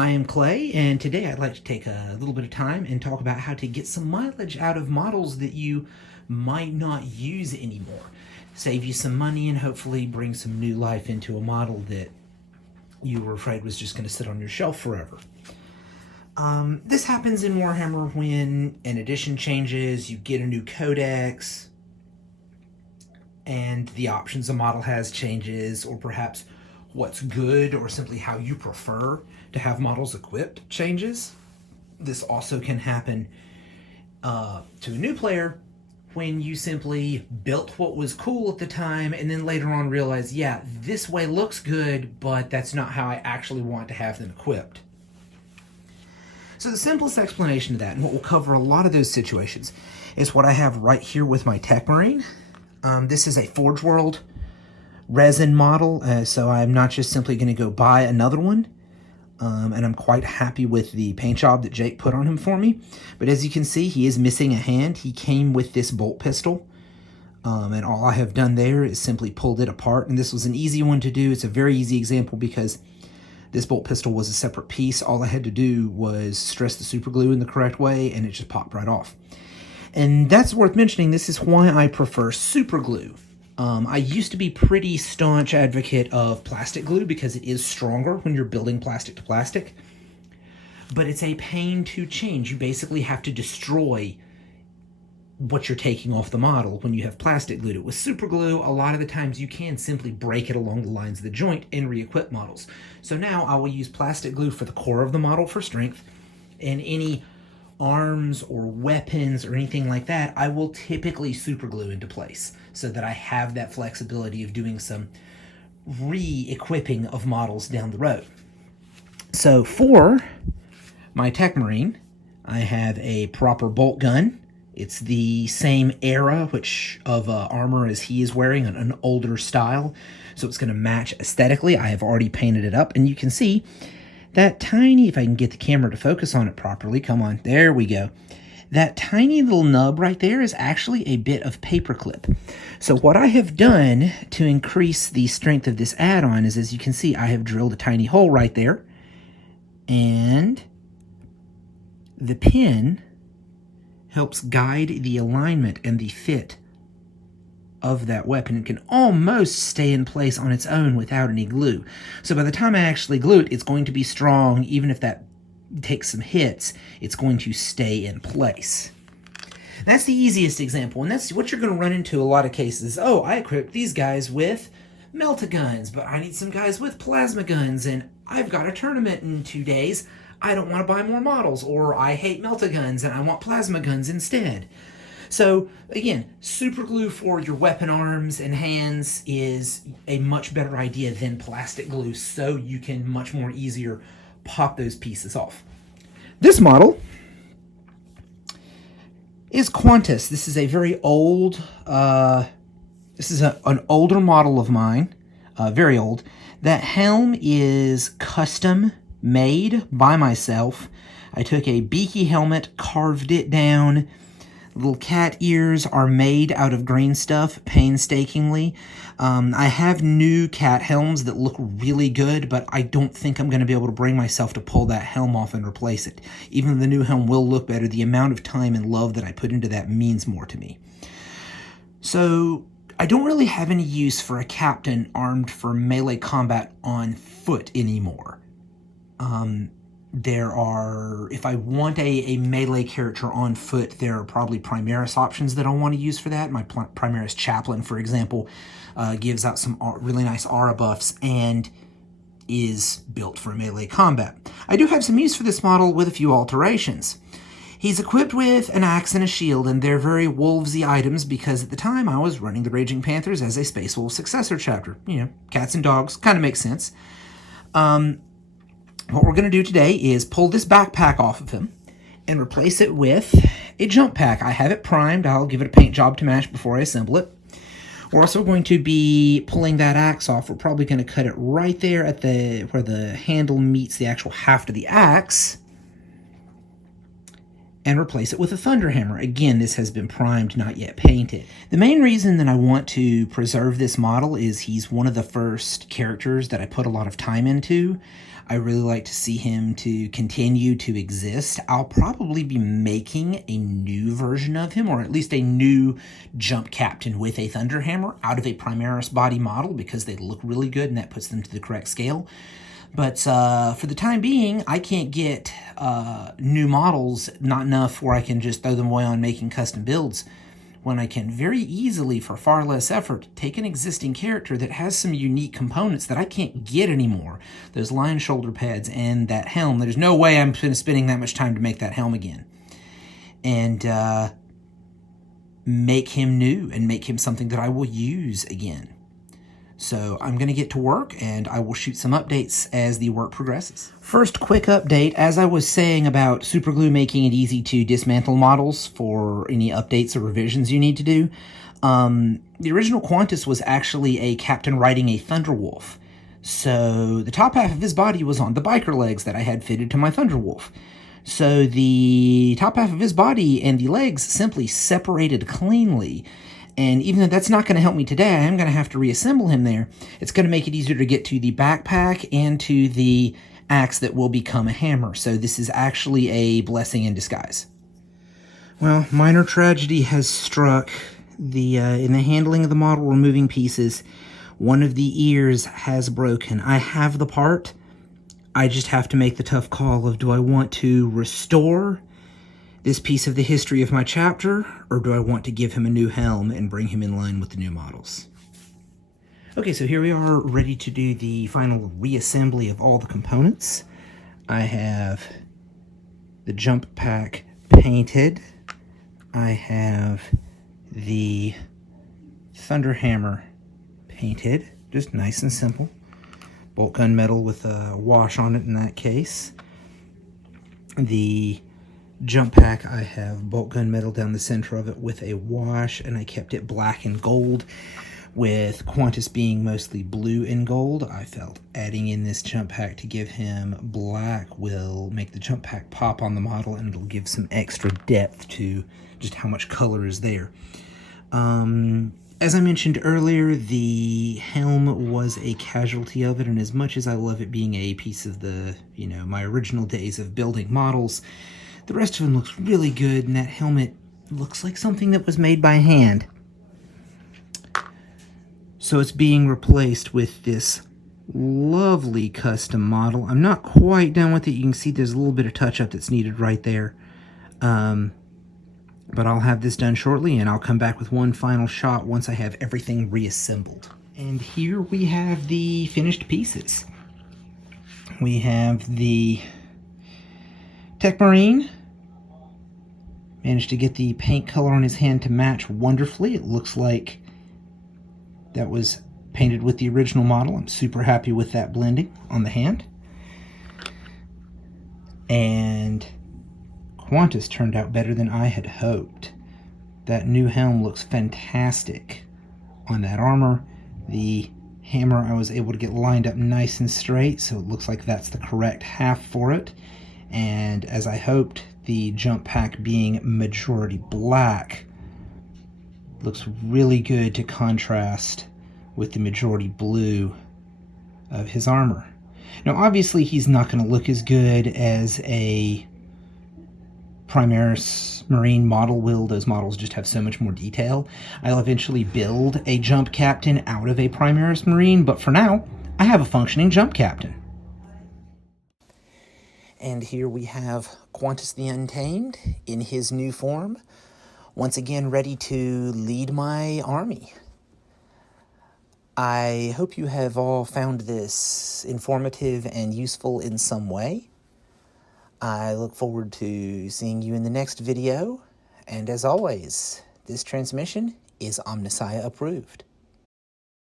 I am Clay, and today I'd like to take a little bit of time and talk about how to get some mileage out of models that you might not use anymore. Save you some money and hopefully bring some new life into a model that you were afraid was just going to sit on your shelf forever. This happens in Warhammer when an edition changes, you get a new codex, and the options a model has changes, or perhaps what's good or simply how you prefer to have models equipped changes. This also can happen to a new player when you simply built what was cool at the time and then later on realize, yeah, this way looks good, but that's not how I actually want to have them equipped. So the simplest explanation of that, and what will cover a lot of those situations, is what I have right here with my Tech Marine. This is a Forge World resin model, so I'm not just simply going to go buy another one. And I'm quite happy with the paint job that Jake put on him for me. But as you can see, he is missing a hand. He came with this bolt pistol. And all I have done there is simply pulled it apart. And this was an easy one to do. It's a very easy example because this bolt pistol was a separate piece. All I had to do was stress the super glue in the correct way, and it just popped right off. And that's worth mentioning. This is why I prefer super glue. I used to be pretty staunch advocate of plastic glue because it is stronger when you're building plastic to plastic. But it's a pain to change. You basically have to destroy what you're taking off the model when you have plastic glued. With super glue, a lot of the times you can simply break it along the lines of the joint and re-equip models. So now I will use plastic glue for the core of the model for strength, and any arms or weapons or anything like that, I will typically super glue into place so that I have that flexibility of doing some re-equipping of models down the road. So for my Tech Marine, I have a proper bolt gun. It's the same era of armor as he is wearing, an older style, so it's going to match aesthetically. I have already painted it up, and you can see that tiny, if I can get the camera to focus on it properly, come on, there we go. That tiny little nub right there is actually a bit of paperclip. So what I have done to increase the strength of this add-on is, as you can see, I have drilled a tiny hole right there, and the pin helps guide the alignment and the fit of that weapon. It can almost stay in place on its own without any glue. So by the time I actually glue it, it's going to be strong. Even if that takes some hits, it's going to stay in place. That's the easiest example, and that's what you're going to run into a lot of cases. Oh, I equipped these guys with melta-guns, but I need some guys with plasma guns, and I've got a tournament in 2 days. I don't want to buy more models, or I hate melta-guns and I want plasma guns instead. So again, super glue for your weapon arms and hands is a much better idea than plastic glue, so you can much more easier pop those pieces off. This model is Qantas. This is a very old, an older model of mine, very old. That helm is custom made by myself. I took a beaky helmet, carved it down. Little cat ears are made out of green stuff painstakingly. I have new cat helms that look really good, but I don't think I'm going to be able to bring myself to pull that helm off and replace it. Even though the new helm will look better, the amount of time and love that I put into that means more to me. So I don't really have any use for a captain armed for melee combat on foot anymore. If I want a melee character on foot, there are probably Primaris options that I want to use for that. My Primaris Chaplain, for example, gives out some really nice aura buffs and is built for melee combat. I do have some use for this model with a few alterations. He's equipped with an axe and a shield, and they're very wolvesy items because at the time I was running the Raging Panthers as a Space Wolf successor chapter. You know, cats and dogs, kind of makes sense. What we're going to do today is pull this backpack off of him and replace it with a jump pack. I have it primed. I'll give it a paint job to match before I assemble it. We're also going to be pulling that axe off. We're probably going to cut it right there at where the handle meets the actual haft of the axe. and replace it with a Thunderhammer. Again, this has been primed, not yet painted. The main reason that I want to preserve this model is he's one of the first characters that I put a lot of time into. I really like to see him to continue to exist. I'll probably be making a new version of him, or at least a new Jump Captain with a Thunderhammer out of a Primaris body model, because they look really good and that puts them to the correct scale. But for the time being, I can't get new models, not enough where I can just throw them away on making custom builds, when I can very easily, for far less effort, take an existing character that has some unique components that I can't get anymore. Those lion shoulder pads and that helm. There's no way I'm spending that much time to make that helm again. And make him new and make him something that I will use again. So I'm going to get to work, and I will shoot some updates as the work progresses. First quick update, as I was saying about superglue making it easy to dismantle models for any updates or revisions you need to do, the original Qantas was actually a captain riding a Thunderwolf. So the top half of his body was on the biker legs that I had fitted to my Thunderwolf. So the top half of his body and the legs simply separated cleanly. And even though that's not going to help me today, I am going to have to reassemble him there. It's going to make it easier to get to the backpack and to the axe that will become a hammer. So this is actually a blessing in disguise. Well, minor tragedy has struck. In the handling of the model, removing pieces, one of the ears has broken. I have the part. I just have to make the tough call of, do I want to restore this piece of the history of my chapter, or do I want to give him a new helm and bring him in line with the new models? Okay, so here we are, ready to do the final reassembly of all the components. I have the jump pack painted. I have the Thunderhammer painted, just nice and simple. Bolt gun metal with a wash on it in that case. The jump pack, I have bolt gun metal down the center of it with a wash, and I kept it black and gold. With Qantas being mostly blue and gold, I felt adding in this jump pack to give him black will make the jump pack pop on the model, and it'll give some extra depth to just how much color is there. As I mentioned earlier, the helm was a casualty of it, and as much as I love it being a piece of the, my original days of building models, the rest of him looks really good, and that helmet looks like something that was made by hand. So it's being replaced with this lovely custom model. I'm not quite done with it. You can see there's a little bit of touch-up that's needed right there. But I'll have this done shortly, and I'll come back with one final shot once I have everything reassembled. And here we have the finished pieces. We have the Tech Marine. Managed to get the paint color on his hand to match wonderfully. It looks like that was painted with the original model. I'm super happy with that blending on the hand. And Qantas turned out better than I had hoped. That new helm looks fantastic on that armor. The hammer I was able to get lined up nice and straight, so it looks like that's the correct half for it. And as I hoped, the jump pack being majority black looks really good to contrast with the majority blue of his armor. Now obviously he's not going to look as good as a Primaris Marine model will. Those models just have so much more detail. I'll eventually build a jump captain out of a Primaris Marine, but for now I have a functioning jump captain. And here we have Qantas the Untamed in his new form, once again ready to lead my army. I hope you have all found this informative and useful in some way. I look forward to seeing you in the next video, and as always, this transmission is Omnissiah approved.